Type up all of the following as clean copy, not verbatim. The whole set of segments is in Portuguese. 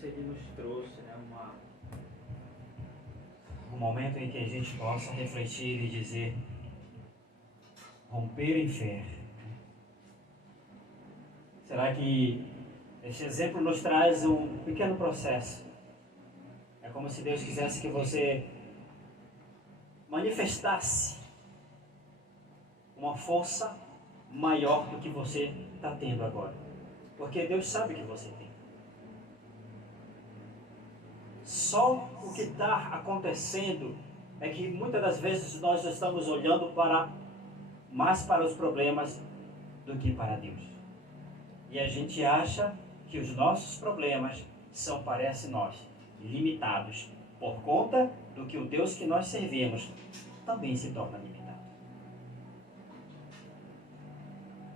Deus ele nos trouxe, né, um momento em que a gente possa refletir e dizer: romper em fé. Será que esse exemplo nos traz um pequeno processo? É como se Deus quisesse que você manifestasse uma força maior do que você está tendo agora. Porque Deus sabe que você tem. Só o que está acontecendo é que muitas das vezes nós estamos olhando mais para os problemas do que para Deus. E a gente acha que os nossos problemas são, parece nós, limitados, por conta do que o Deus que nós servimos também se torna limitado.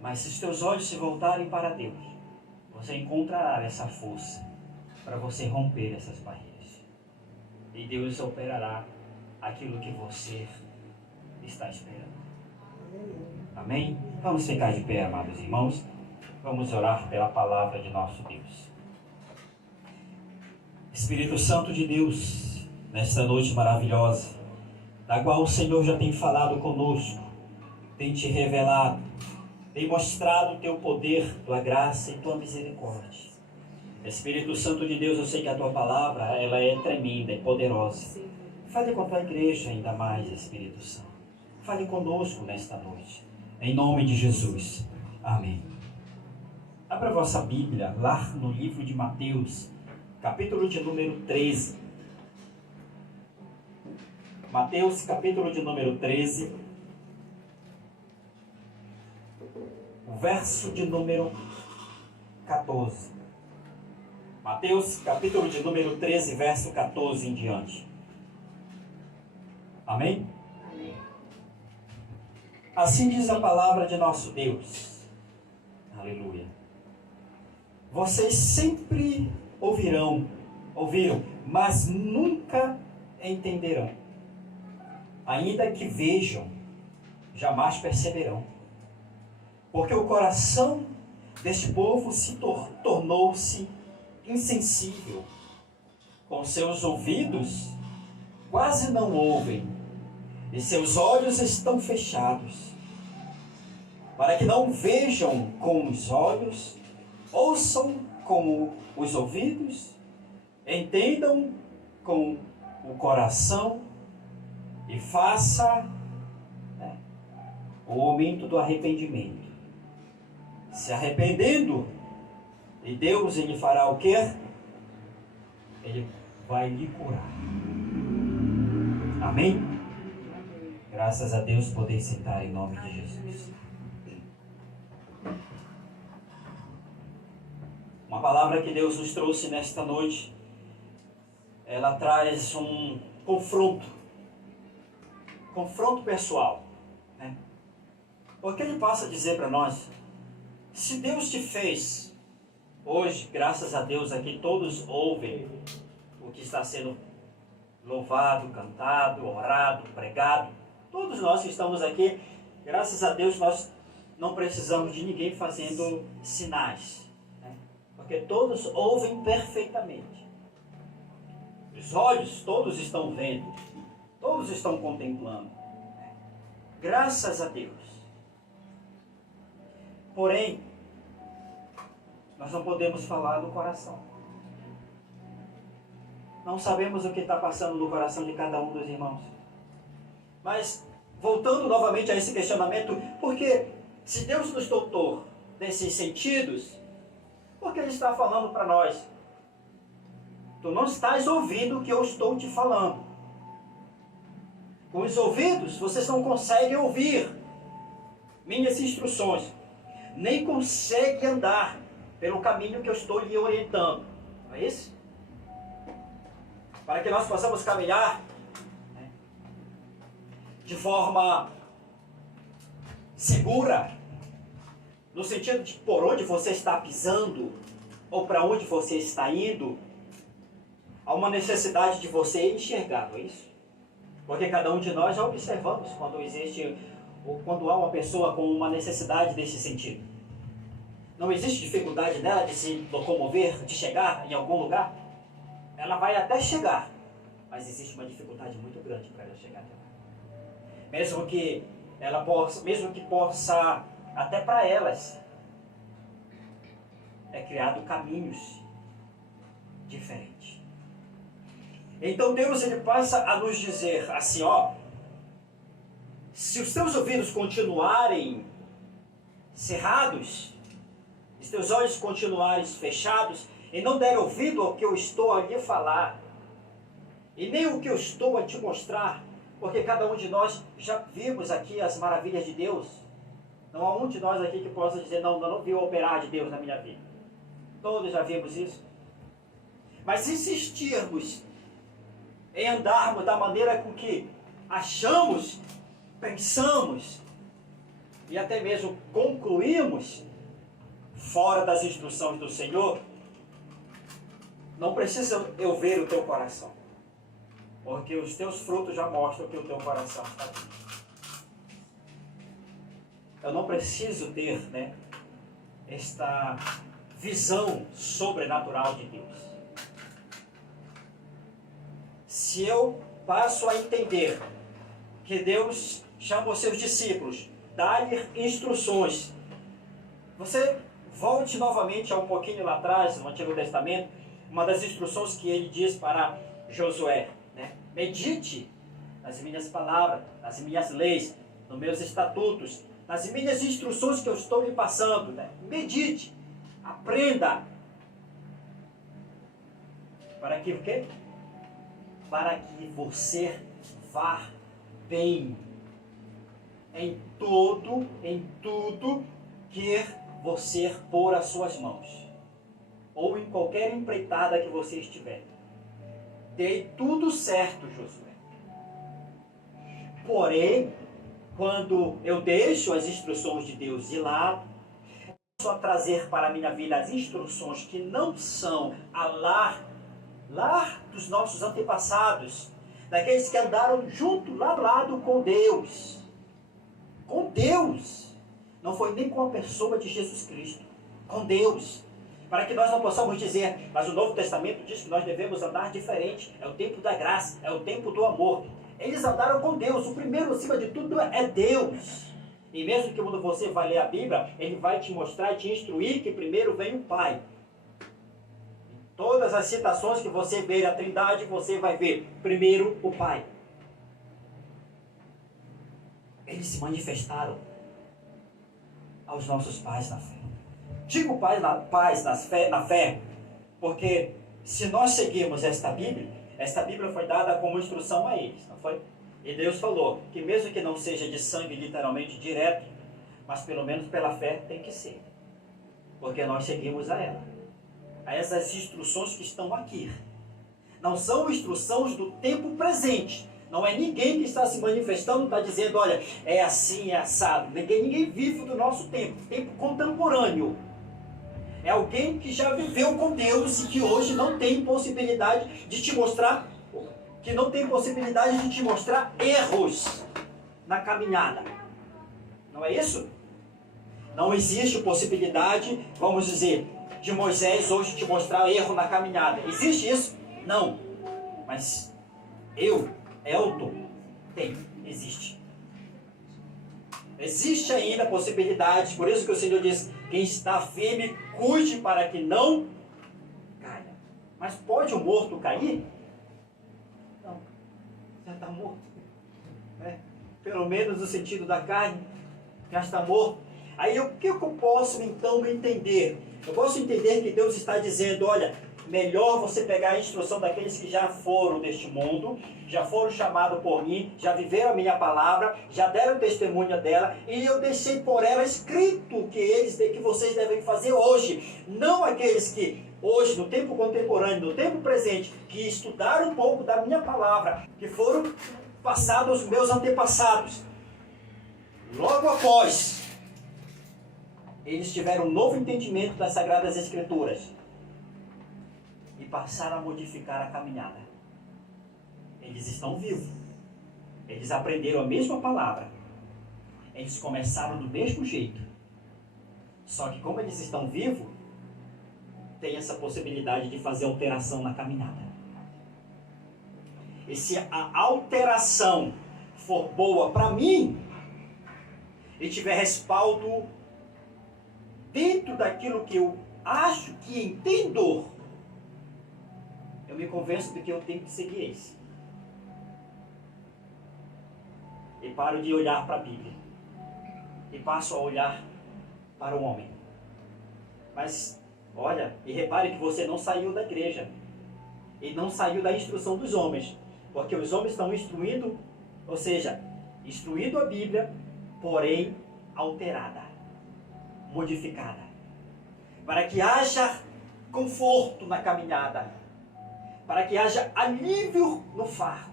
Mas se os teus olhos se voltarem para Deus, você encontrará essa força para você romper essas barreiras. E Deus operará aquilo que você está esperando. Amém? Vamos ficar de pé, amados irmãos. Vamos orar pela palavra de nosso Deus. Espírito Santo de Deus, nesta noite maravilhosa, da qual o Senhor já tem falado conosco, tem te revelado, tem mostrado o teu poder, tua graça e tua misericórdia. Espírito Santo de Deus, eu sei que a tua palavra, ela é tremenda, é poderosa. Fale com a tua igreja ainda mais, Espírito Santo. Fale conosco nesta noite. Em nome de Jesus. Amém. Abra a vossa Bíblia lá no livro de Mateus, capítulo de número 13. Mateus, capítulo de número 13. O verso de número 14. Mateus, capítulo de número 13, verso 14 em diante. Amém? Amém. Assim diz a palavra de nosso Deus. Aleluia. Vocês sempre ouviram, mas nunca entenderão. Ainda que vejam, jamais perceberão. Porque o coração deste povo se tornou-se insensível. Com seus ouvidos quase não ouvem, e seus olhos estão fechados, para que não vejam com os olhos, ouçam com os ouvidos, entendam com o coração e faça o momento do arrependimento. Se arrependendo, e Deus ele fará o quê? Ele vai lhe curar. Amém? Graças a Deus, poder sentar em nome de Jesus. Uma palavra que Deus nos trouxe nesta noite, ela traz um confronto pessoal, né? Porque ele passa a dizer para nós: se Deus te fez, hoje, graças a Deus, aqui todos ouvem o que está sendo louvado, cantado, orado, pregado. Todos nós que estamos aqui, graças a Deus, nós não precisamos de ninguém fazendo sinais, né? Porque todos ouvem perfeitamente. Os olhos, todos estão vendo, todos estão contemplando. Graças a Deus. Porém, nós não podemos falar do coração. Não sabemos o que está passando no coração de cada um dos irmãos. Mas, voltando novamente a esse questionamento, porque se Deus nos dotou desses sentidos, por que Ele está falando para nós? Tu não estás ouvindo o que eu estou te falando. Com os ouvidos, vocês não conseguem ouvir minhas instruções, nem conseguem andar pelo caminho que eu estou lhe orientando. Não é isso? Para que nós possamos caminhar, né, de forma segura, no sentido de por onde você está pisando, ou para onde você está indo, há uma necessidade de você enxergar, não é isso? Porque cada um de nós já observamos quando existe, ou quando há uma pessoa com uma necessidade desse sentido. Não existe dificuldade nela de se locomover, de chegar em algum lugar? ela vai até chegar, mas existe uma dificuldade muito grande para ela chegar até lá. Mesmo que possa, até para elas, é criado caminhos diferentes. Então Deus, ele passa a nos dizer assim, ó, se os teus ouvidos continuarem cerrados, os teus olhos continuarem fechados, e não der ouvido ao que eu estou a lhe falar, e nem o que eu estou a te mostrar, porque cada um de nós já vimos aqui as maravilhas de Deus. Não há um de nós aqui que possa dizer, não vi o operar de Deus na minha vida. Todos já vimos isso. Mas se insistirmos em andarmos da maneira com que achamos, pensamos e até mesmo concluímos fora das instruções do Senhor, não precisa eu ver o teu coração, porque os teus frutos já mostram que o teu coração está aqui. Eu não preciso ter, esta visão sobrenatural de Deus. Se eu passo a entender que Deus chama os seus discípulos, dá-lhe instruções. Você volte novamente a um pouquinho lá atrás, no Antigo Testamento, uma das instruções que ele diz para Josué, medite nas minhas palavras, nas minhas leis, nos meus estatutos, nas minhas instruções que eu estou lhe passando, medite, aprenda. Para que o quê? Para que você vá bem em tudo que você pôr as suas mãos, ou em qualquer empreitada que você estiver. Dei tudo certo, Josué. Porém, quando eu deixo as instruções de Deus de lado, só trazer para a minha vida as instruções que não são a lar dos nossos antepassados, daqueles que andaram junto, lado a lado com Deus. Com Deus. Não foi nem com a pessoa de Jesus Cristo. Com Deus. Para que nós não possamos dizer, mas o Novo Testamento diz que nós devemos andar diferente. É o tempo da graça, é o tempo do amor. Eles andaram com Deus. O primeiro, acima de tudo, é Deus. E mesmo que quando você vai ler a Bíblia, ele vai te mostrar e te instruir que primeiro vem o Pai. Todas as citações que você vê da Trindade, você vai ver primeiro o Pai. Eles se manifestaram aos nossos pais na fé. Digo pais na fé, porque se nós seguirmos esta Bíblia foi dada como instrução a eles, não foi? E Deus falou que mesmo que não seja de sangue literalmente direto, mas pelo menos pela fé tem que ser. Porque nós seguimos a ela. A essas instruções que estão aqui. Não são instruções do tempo presente. Não é ninguém que está se manifestando, está dizendo, olha, é assim, é assado. Ninguém vive do nosso tempo contemporâneo. É alguém que já viveu com Deus e que hoje não tem possibilidade de te mostrar, erros na caminhada. Não é isso? Não existe possibilidade, vamos dizer, de Moisés hoje te mostrar erro na caminhada. Existe isso? Não. Mas Elton, existe. Existe ainda a possibilidade, por isso que o Senhor diz, quem está firme, cuide para que não caia. Mas pode o morto cair? Não, já está morto. Pelo menos no sentido da carne, já está morto. Aí o que eu posso então entender? Eu posso entender que Deus está dizendo, olha, melhor você pegar a instrução daqueles que já foram deste mundo, já foram chamados por mim, já viveram a minha palavra, já deram testemunha dela, e eu deixei por ela escrito que vocês devem fazer hoje. Não aqueles que hoje, no tempo contemporâneo, no tempo presente, que estudaram um pouco da minha palavra, que foram passados aos meus antepassados. Logo após, eles tiveram um novo entendimento das Sagradas Escrituras e passaram a modificar a caminhada. Eles estão vivos. Eles aprenderam a mesma palavra. Eles começaram do mesmo jeito. Só que como eles estão vivos, tem essa possibilidade de fazer alteração na caminhada. E se a alteração for boa para mim, e tiver respaldo dentro daquilo que eu acho que entendo, eu me convenço de que eu tenho que seguir isso. E paro de olhar para a Bíblia. E passo a olhar para o homem. Mas, olha, e repare que você não saiu da igreja. E não saiu da instrução dos homens. Porque os homens estão instruindo, ou seja, instruindo a Bíblia, porém alterada, modificada. Para que haja conforto na caminhada. Para que haja alívio no fardo.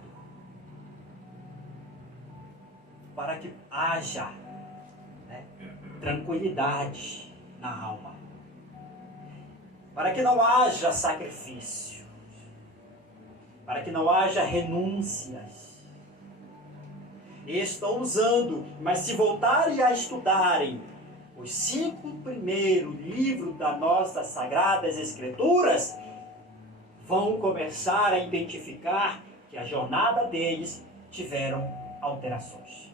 Para que haja tranquilidade na alma. Para que não haja sacrifício. Para que não haja renúncias. E estão usando, mas se voltarem a estudarem os 5 primeiros livros das nossas Sagradas Escrituras, vão começar a identificar que a jornada deles tiveram alterações.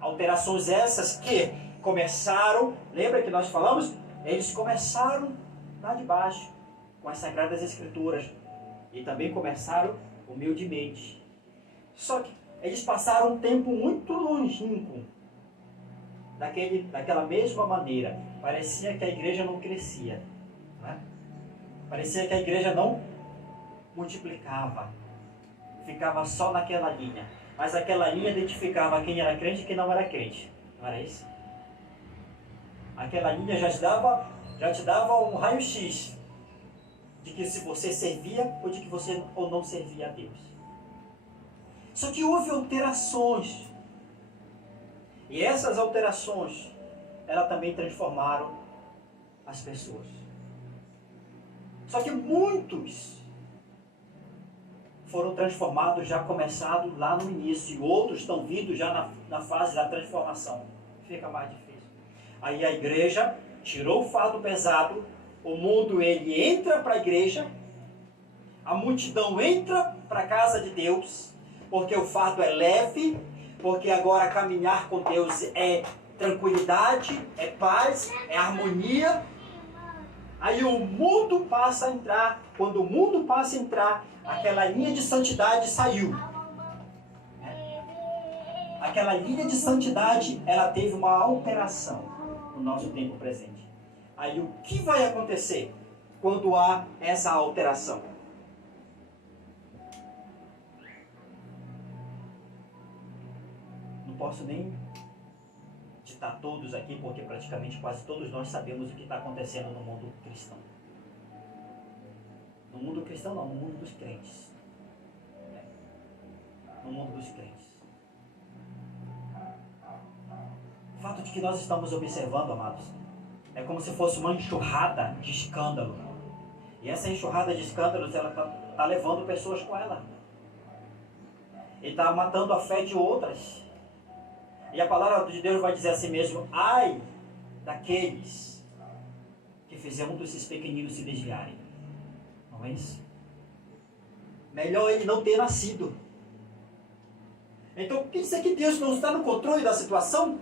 Alterações essas que começaram, lembra que nós falamos? Eles começaram lá de baixo, com as Sagradas Escrituras. E também começaram humildemente. Só que eles passaram um tempo muito longínquo daquela mesma maneira. Parecia que a igreja não crescia. Não é? Parecia que a igreja não multiplicava. Ficava só naquela linha. Mas aquela linha identificava quem era crente e quem não era crente. Não era isso? Aquela linha já te dava um raio-x de que se você servia ou de que você ou não servia a Deus. Só que houve alterações. E essas alterações, elas também transformaram as pessoas. Só que muitos foram transformados, já começado lá no início, e outros estão vindo já na fase da transformação. Fica mais difícil. Aí a igreja tirou o fardo pesado, o mundo ele entra para a igreja, a multidão entra para a casa de Deus, porque o fardo é leve, porque agora caminhar com Deus é tranquilidade, é paz, é harmonia. Aí o mundo passa a entrar. Quando o mundo passa a entrar, aquela linha de santidade saiu. Aquela linha de santidade, ela teve uma alteração no nosso tempo presente. Aí o que vai acontecer quando há essa alteração? Não posso nem citar todos aqui, porque praticamente quase todos nós sabemos o que está acontecendo no mundo cristão. No mundo cristão não, no mundo dos crentes. No mundo dos crentes. O fato de que nós estamos observando, amados, é como se fosse uma enxurrada de escândalo. E essa enxurrada de escândalos, ela está levando pessoas com ela. E está matando a fé de outras. E a palavra de Deus vai dizer assim mesmo: ai daqueles que fizeram desses pequeninos se desviarem. Não é isso? Melhor ele não ter nascido. Então, quer dizer que Deus não está no controle da situação?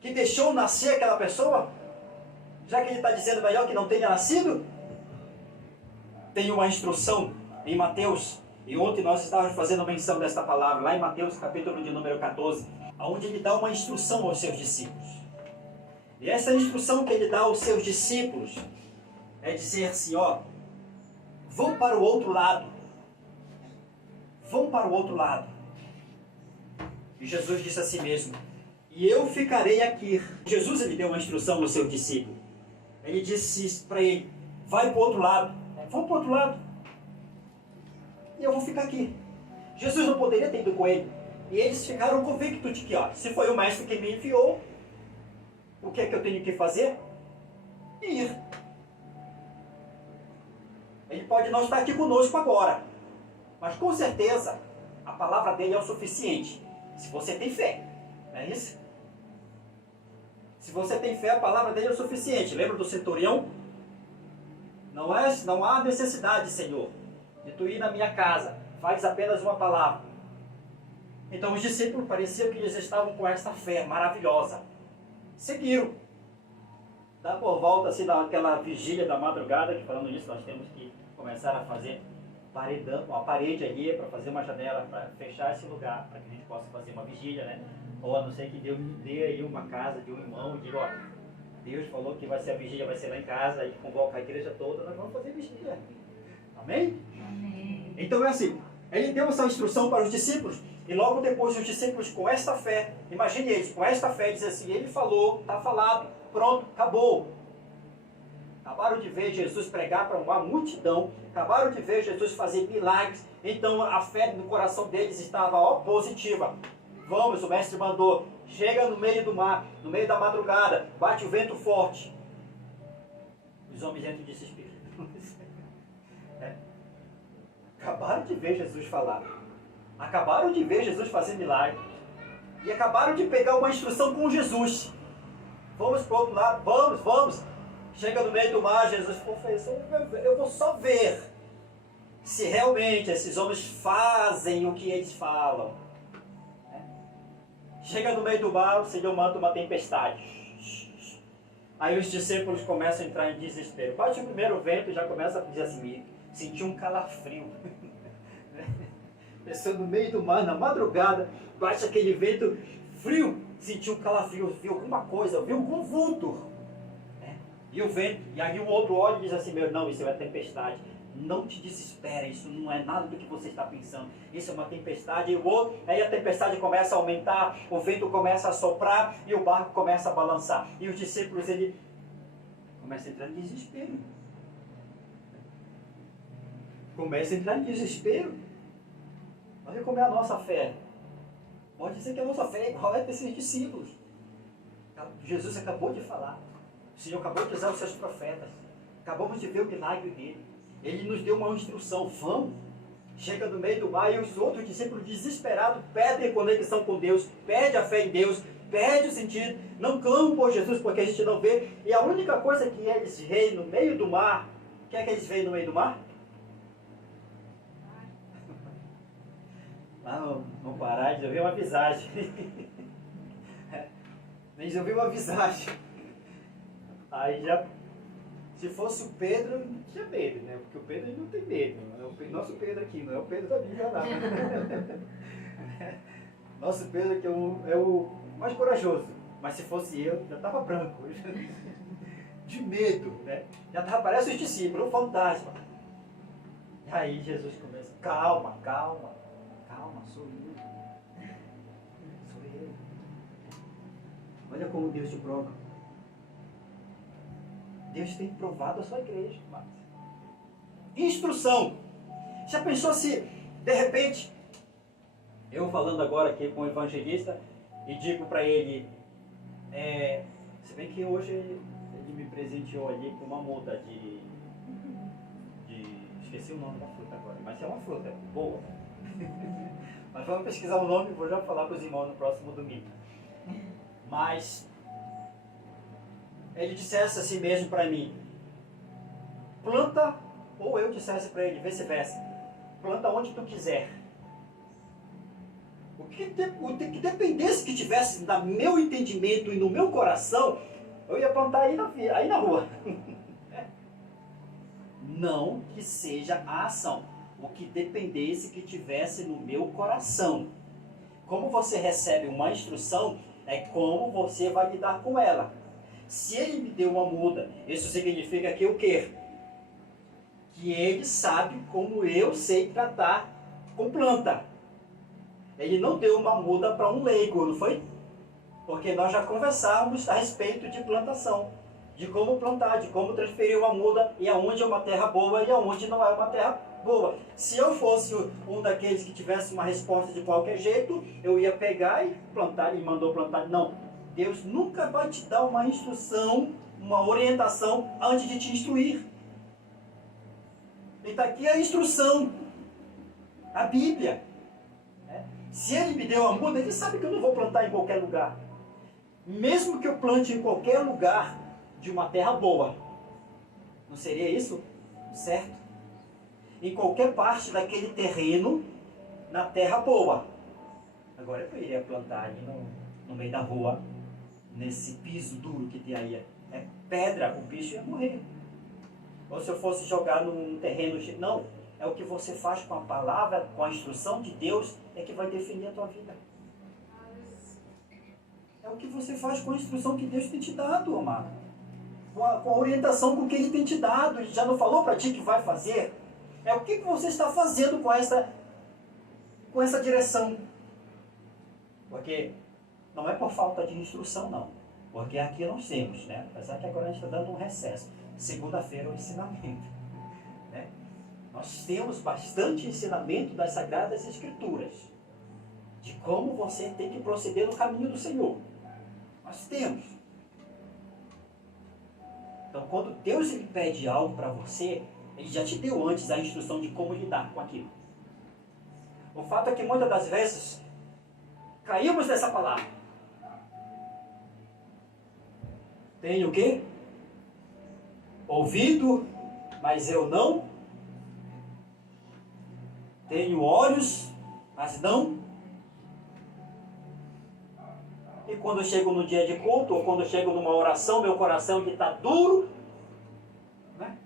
Que deixou nascer aquela pessoa? Já que ele está dizendo melhor que não tenha nascido? Tem uma instrução em Mateus, e ontem nós estávamos fazendo menção desta palavra, lá em Mateus capítulo de número 14, onde ele dá uma instrução aos seus discípulos. E essa instrução que ele dá aos seus discípulos é dizer assim, ó, vão para o outro lado. Vão para o outro lado. E Jesus disse assim mesmo, e eu ficarei aqui. Jesus, ele deu uma instrução aos seus discípulos. Ele disse para ele, vai para o outro lado. Vão para o outro lado. E eu vou ficar aqui. Jesus não poderia ter ido com ele. E eles ficaram convictos de que, ó, se foi o mestre que me enviou, o que é que eu tenho que fazer? Ir. Ele pode não estar aqui conosco agora, mas com certeza a palavra dele é o suficiente. Se você tem fé, não é isso? Se você tem fé, a palavra dele é o suficiente. Lembra do centurião? Não há necessidade, Senhor, de tu ir na minha casa. faz apenas uma palavra. Então os discípulos pareciam que eles estavam com essa fé maravilhosa. Seguiram. Dá por volta assim daquela vigília da madrugada, que falando nisso nós temos que começar a fazer uma parede ali para fazer uma janela, para fechar esse lugar, para que a gente possa fazer uma vigília, né? Ou a não ser que Deus dê aí uma casa de um irmão e diga, ó, Deus falou que vai ser a vigília, vai ser lá em casa, e convoca a igreja toda, nós vamos fazer vigília. Amém? Amém. Então é assim, ele deu essa instrução para os discípulos, e logo depois os discípulos com esta fé, imagine eles, com esta fé, diz assim, ele falou, está falado, pronto, acabou. Acabaram de ver Jesus pregar para uma multidão, acabaram de ver Jesus fazer milagres, então a fé no coração deles estava positiva. Vamos, o mestre mandou, chega no meio do mar, no meio da madrugada, bate o vento forte. Os homens entram em desespero. Acabaram de ver Jesus falar, acabaram de ver Jesus fazer milagre, e acabaram de pegar uma instrução com Jesus. Vamos para o outro lado, vamos. Chega no meio do mar, Jesus confessou, eu vou só ver se realmente esses homens fazem o que eles falam. Chega no meio do mar, o Senhor manda uma tempestade. Aí os discípulos começam a entrar em desespero. Bate o primeiro vento e já começa a dizer assim, sentir um calafrio. Pessoa no meio do mar, na madrugada, bate aquele vento frio, sentiu um calafrio, viu alguma coisa, viu algum vulto. E o vento, e aí o outro olha e diz assim, não, isso é tempestade. Não te desespera, isso não é nada do que você está pensando. Isso é uma tempestade. E o outro, aí a tempestade começa a aumentar, o vento começa a soprar e o barco começa a balançar. E os discípulos, ele começa a entrar em desespero. Começa a entrar em desespero. Olha como é a nossa fé. Pode dizer que a nossa fé é igual a desses discípulos. Jesus acabou de falar. O Senhor acabou de usar os seus profetas. Acabamos de ver o milagre dele. Ele nos deu uma instrução. Vamos. Chega no meio do mar e os outros discípulos desesperados perdem conexão com Deus, perdem a fé em Deus, perdem o sentido, não clamam por Jesus porque a gente não vê. E a única coisa que eles veem no meio do mar, o que é que eles veem no meio do mar? Lá no Pará, eles ouviram uma visagem. Eles ouviram uma visagem. Aí já, se fosse o Pedro, não tinha medo, né? Porque o Pedro não tem medo. É o nosso Pedro aqui, não é o Pedro da Bíblia lá. Nosso Pedro aqui é o mais corajoso. Mas se fosse eu, já estava branco. De medo, né? Já estava, parece os discípulos, um fantasma. E aí Jesus começa, calma, sou eu. Sou eu. Olha como Deus te prova. Deus tem provado a sua igreja, mas instrução. Já pensou se, de repente, eu falando agora aqui com o evangelista e digo para ele, se bem que hoje ele me presenteou ali com uma muda de esqueci o nome da fruta agora, mas é uma fruta boa. Mas vamos pesquisar o nome e vou já falar com os irmãos no próximo domingo. Mas ele dissesse assim mesmo para mim, planta, ou eu dissesse para ele, vice-versa, planta onde tu quiser. O que dependesse que tivesse no meu entendimento e no meu coração, eu ia plantar aí na rua. Não que seja a ação, o que dependesse que tivesse no meu coração. Como você recebe uma instrução, é como você vai lidar com ela. Se ele me deu uma muda, isso significa que o quê? Que ele sabe como eu sei tratar com planta. Ele não deu uma muda para um leigo, não foi? Porque nós já conversávamos a respeito de plantação, de como plantar, de como transferir uma muda e aonde é uma terra boa e aonde não é uma terra boa. Se eu fosse um daqueles que tivesse uma resposta de qualquer jeito, eu ia pegar e plantar, e mandou plantar. Não. Deus nunca vai te dar uma instrução, uma orientação antes de te instruir. E está aqui a instrução, a Bíblia. Se ele me deu a muda, ele sabe que eu não vou plantar em qualquer lugar. Mesmo que eu plante em qualquer lugar de uma terra boa, não seria isso certo? Em qualquer parte daquele terreno, na terra boa. Agora eu iria plantar ali no meio da rua, nesse piso duro que tem aí. É pedra, o bicho ia morrer. Ou se eu fosse jogar num terreno... Não, é o que você faz com a palavra, com a instrução de Deus, é que vai definir a tua vida. É o que você faz com a instrução que Deus tem te dado, amado. Com a orientação com que Ele tem te dado. Ele já não falou para ti que vai fazer? É o que você está fazendo com essa direção. Porque não é por falta de instrução, não. Porque aqui nós temos, né? Apesar que agora a gente está dando um recesso. Segunda-feira é o ensinamento. Né? Nós temos bastante ensinamento das Sagradas Escrituras. De como você tem que proceder no caminho do Senhor. Nós temos. Então, quando Deus ele pede algo para você, Ele já te deu antes a instrução de como lidar com aquilo. O fato é que muitas das vezes caímos nessa palavra. Tenho o quê? Ouvido, mas eu não. Tenho olhos, mas não. E quando eu chego no dia de culto, ou quando eu chego numa oração, meu coração está duro. Né?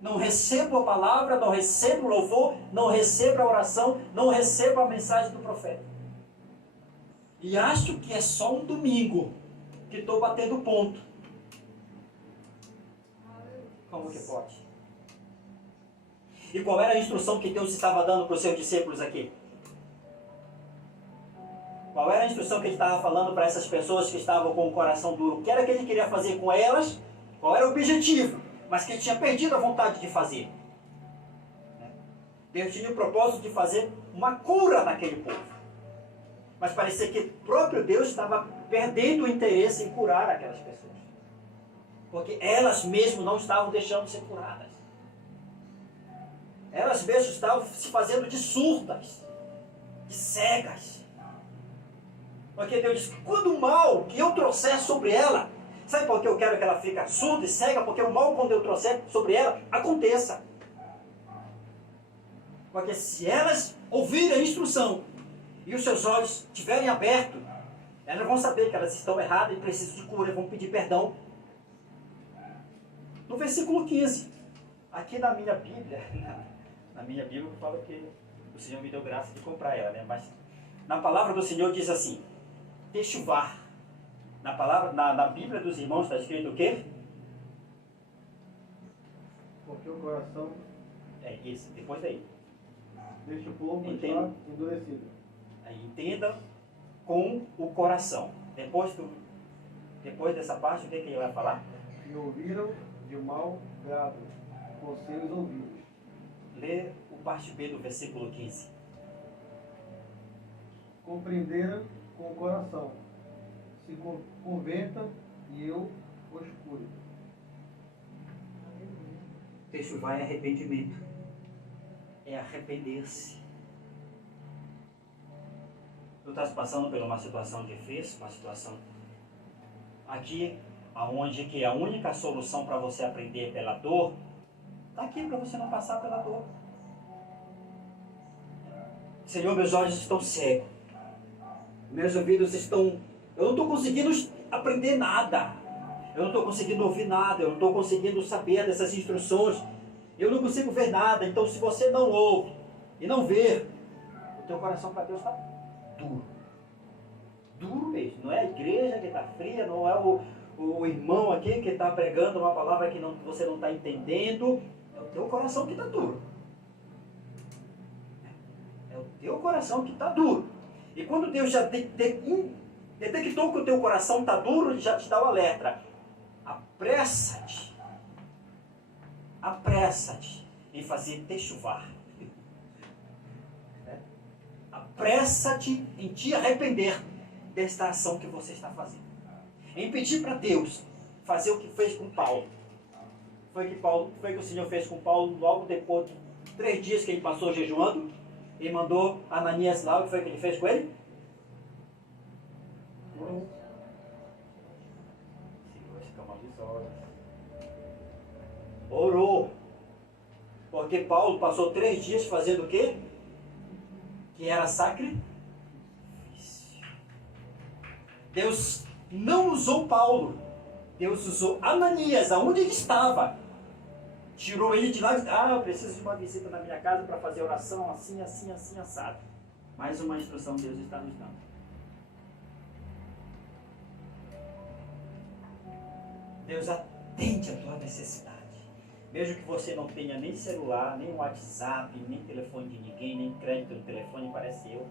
Não recebo a palavra, não recebo o louvor, não recebo a oração, não recebo a mensagem do profeta. E acho que é só um domingo que estou batendo ponto. Como que pode? E qual era a instrução que Deus estava dando para os seus discípulos aqui? Qual era a instrução que Ele estava falando para essas pessoas que estavam com o coração duro? O que era que Ele queria fazer com elas? Qual era o objetivo? Mas que Ele tinha perdido a vontade de fazer. Deus tinha o propósito de fazer uma cura naquele povo. Mas parecia que o próprio Deus estava perdendo o interesse em curar aquelas pessoas. Porque elas mesmas não estavam deixando de ser curadas. Elas mesmas estavam se fazendo de surdas, de cegas. Porque Deus disse, quando o mal que eu trouxer sobre ela, sabe por que eu quero que ela fique surda e cega? Porque o mal, quando eu trouxer sobre ela, aconteça. Porque se elas ouvirem a instrução e os seus olhos estiverem abertos, elas vão saber que elas estão erradas e precisam de cura, vão pedir perdão. No versículo 15, aqui na minha Bíblia, eu falo que o Senhor me deu graça de comprar ela, né? Mas na palavra do Senhor diz assim, techuvar. Na Bíblia dos irmãos está escrito o quê? Porque o coração... É isso, depois daí. Deixa o povo estar endurecido. Aí, entenda com o coração. Depois dessa parte, o que ele vai falar? E ouviram de mau grado com seus ouvidos. Lê o parte B do versículo 15. Compreenderam com o coração. Se converta e eu os curo. Techuvá é arrependimento. É arrepender-se. Tu estás passando por uma situação difícil, uma situação aqui, aonde que a única solução para você aprender pela dor, está aqui para você não passar pela dor. Senhor, meus olhos estão cegos. Meus ouvidos estão... Eu não estou conseguindo aprender nada. Eu não estou conseguindo ouvir nada. Eu não estou conseguindo saber dessas instruções. Eu não consigo ver nada. Então, se você não ouve e não vê, o teu coração para Deus está duro. Duro mesmo. Não é a igreja que está fria, não é o irmão aqui que está pregando uma palavra que você não está entendendo. É o teu coração que está duro. É o teu coração que está duro. E quando Deus já detectou que o teu coração está duro, Ele já te dá o alerta. Apressa-te. Apressa-te em fazer techuvar. Apressa-te em te arrepender desta ação que você está fazendo. Em pedir para Deus fazer o que fez com Paulo. Foi que o Senhor fez com Paulo logo depois de 3 dias que ele passou jejuando. Ele mandou Ananias lá, o que foi que ele fez com ele? Senhor, escama dos olhos. Orou. Porque Paulo passou 3 dias fazendo o quê? que era sacrifício. Deus não usou Paulo. Deus usou Ananias, aonde ele estava. Tirou ele de lá e eu preciso de uma visita na minha casa para fazer oração assim, assim, assim, assado. Mais uma instrução Deus está nos dando. Deus atende a tua necessidade. Mesmo que você não tenha nem celular, nem WhatsApp, nem telefone de ninguém, nem crédito no telefone, parece eu.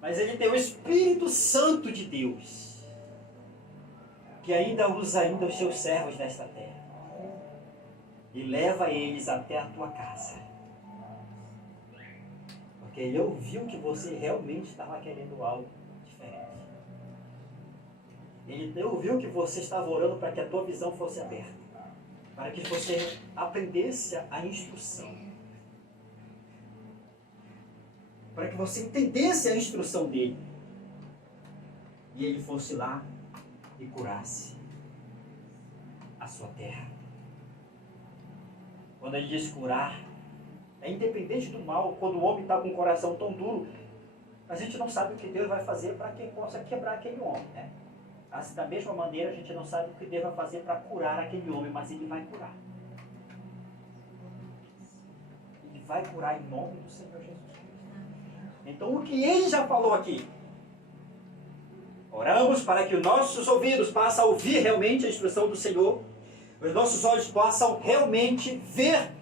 Mas ele tem o Espírito Santo de Deus, que ainda usa ainda os seus servos nesta terra. E leva eles até a tua casa. Porque ele ouviu que você realmente estava querendo algo diferente. Ele ouviu que você estava orando para que a tua visão fosse aberta. Para que você aprendesse a instrução. Para que você entendesse a instrução dele. E ele fosse lá e curasse a sua terra. Quando ele diz curar, é independente do mal. Quando o homem está com o coração tão duro, a gente não sabe o que Deus vai fazer para que possa quebrar aquele homem, né? Assim, da mesma maneira, a gente não sabe o que Deus vai fazer para curar aquele homem, mas ele vai curar. Ele vai curar em nome do Senhor Jesus Cristo. Então, o que ele já falou aqui? Oramos para que os nossos ouvidos possam ouvir realmente a instrução do Senhor. Os nossos olhos possam realmente ver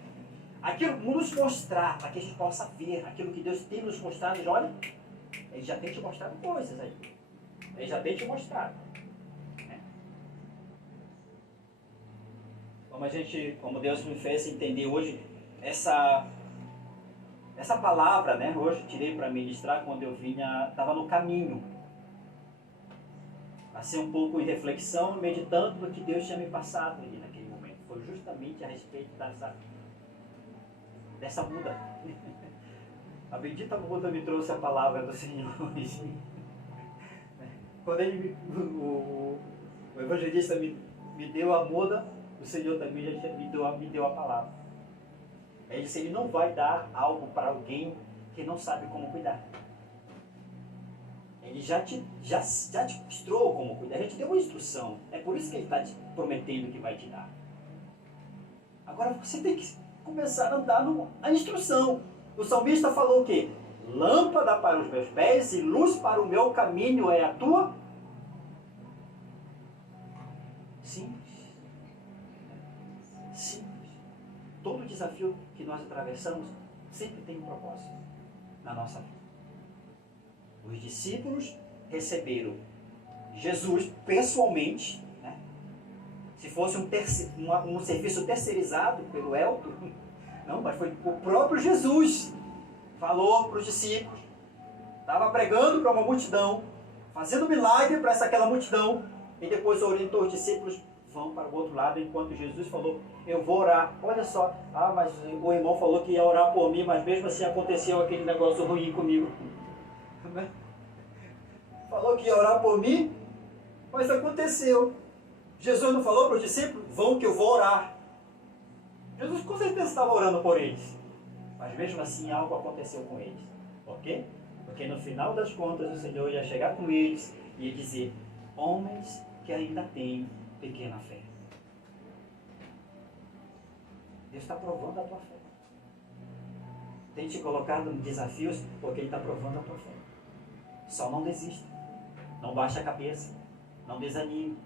aquilo, nos mostrar, para que a gente possa ver aquilo que Deus tem nos mostrado. E olha, ele já tem te mostrado coisas aí. Ele já tem te mostrado. Né? Como Deus me fez entender hoje, essa palavra, né? Hoje tirei para ministrar quando eu estava no caminho. Assim um pouco em reflexão, meditando no que Deus tinha me passado ali naquele momento. Foi justamente a respeito dessa muda. A bendita muda me trouxe a palavra do Senhor hoje. Quando o evangelista me deu a muda, o Senhor também já me deu a palavra. Ele disse, ele não vai dar algo para alguém que não sabe como cuidar. Ele já te mostrou como cuidar, já te deu uma instrução. É por isso que ele está te prometendo que vai te dar. Agora você tem que começar a andar na instrução. O salmista falou o quê? Lâmpada para os meus pés e luz para o meu caminho é a tua. Simples. Simples. Todo desafio que nós atravessamos sempre tem um propósito na nossa vida. Os discípulos receberam Jesus pessoalmente, né? Se fosse um serviço terceirizado pelo Elton, não, mas foi o próprio Jesus falou para os discípulos, estava pregando para uma multidão, fazendo milagre para aquela multidão, e depois orientou os discípulos, vão para o outro lado, enquanto Jesus falou, eu vou orar. Olha só, mas o irmão falou que ia orar por mim, mas mesmo assim aconteceu aquele negócio ruim comigo. Falou que ia orar por mim, mas aconteceu. Jesus não falou para os discípulos, vão que eu vou orar. Jesus com certeza estava orando por eles. Mas mesmo assim algo aconteceu com eles. Por quê? Porque no final das contas o Senhor ia chegar com eles e ia dizer, homens que ainda têm pequena fé. Deus está provando a tua fé. Tem te colocado em desafios porque Ele está provando a tua fé. Só não desista. Não baixe a cabeça. Não desanime.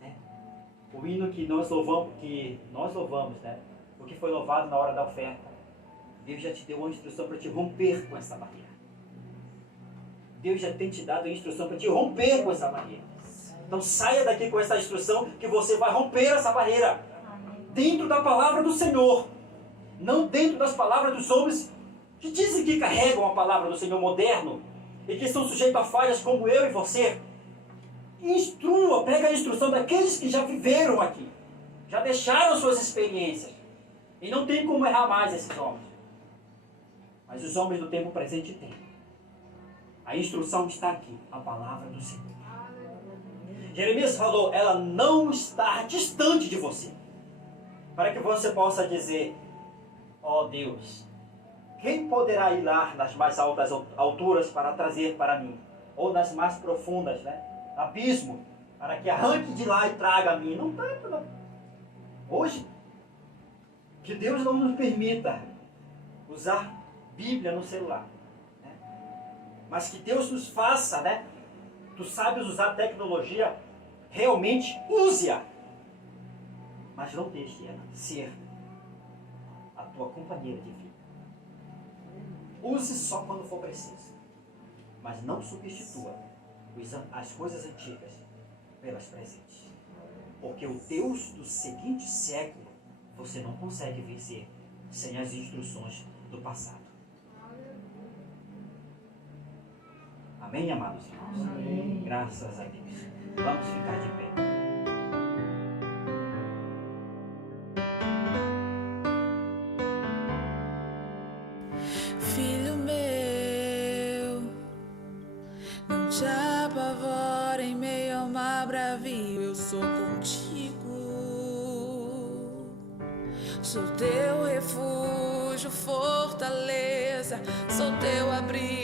Né? O hino que nós louvamos, né? O que foi louvado na hora da oferta. Deus já te deu uma instrução para te romper com essa barreira. Deus já tem te dado a instrução para te romper com essa barreira. Então saia daqui com essa instrução que você vai romper essa barreira. Dentro da palavra do Senhor. Não dentro das palavras dos homens que dizem que carregam a palavra do Senhor moderno e que estão sujeitos a falhas como eu e você. Instrua, pega a instrução daqueles que já viveram aqui. Já deixaram suas experiências. E não tem como errar mais esses homens. Mas os homens do tempo presente têm. A instrução está aqui, a palavra do Senhor. Jeremias falou, ela não está distante de você. Para que você possa dizer, ó Deus, Quem poderá ir lá nas mais altas alturas para trazer para mim? Ou nas mais profundas, né? Abismo, para que arranque de lá e traga a mim. Não dá, não. Hoje, que Deus não nos permita usar Bíblia no celular, né? Mas que Deus nos faça, né? Tu sabes usar tecnologia, realmente use-a. Mas não deixe ela ser a tua companheira de vida. Use só quando for preciso. Mas não substitua as coisas antigas pelas presentes. Porque o Deus do seguinte século você não consegue vencer sem as instruções do passado. Amém, amados irmãos? Amém. Graças a Deus. Vamos ficar de pé. Filho meu, não te apavora em meio ao mar bravio, eu sou contigo. Sou teu refúgio, fortaleza, sou teu abrigo.